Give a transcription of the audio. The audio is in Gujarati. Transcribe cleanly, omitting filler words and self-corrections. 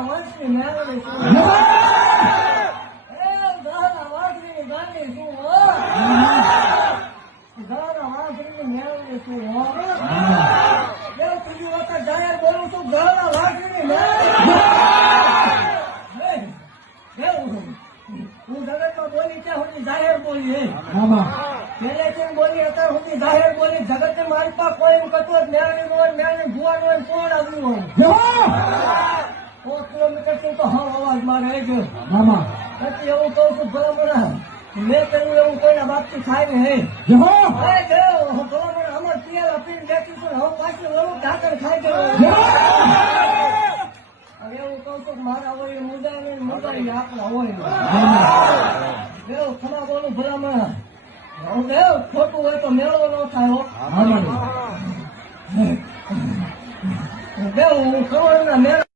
વંશની મેળવી છું એ ગાના વાંસની ગાંડી છું હો ગાના વાંસની મેળવી છું હો એવું ત્રીજી વખત જાહેર બોલું છું ગાના વાંસની હું જગતમાં બોલી ત્યાં સુધી જાહેર બોલી પહેલેથી બોલી અત્યાર સુધી જાહેર બોલી જગત ને મારી પાસે કોઈ એમ કહેતો મેળવી હોય મેળવી ભુવાનું હોય કોણ આવ્યું હોય 100 કિલોમીટર થી તો હા અવાજ મારે જ પછી એવું કહું છું ભલામણ મેં કહ્યું એવું કોઈના બાપથી થાય ને હે ભલામણ અમાર પિયર આપીને બેઠી છું હવે પાછું એવું ઢાકર ખાઈ ગયું હવે એવું કહું છું મારા હોય મુદ્દા ને મુદ્દા આપણા હોય એવું ખમા બોલું ભલામણ ખોટું હોય તો મેળવો ન થાય હું કરોડ ના મેળવ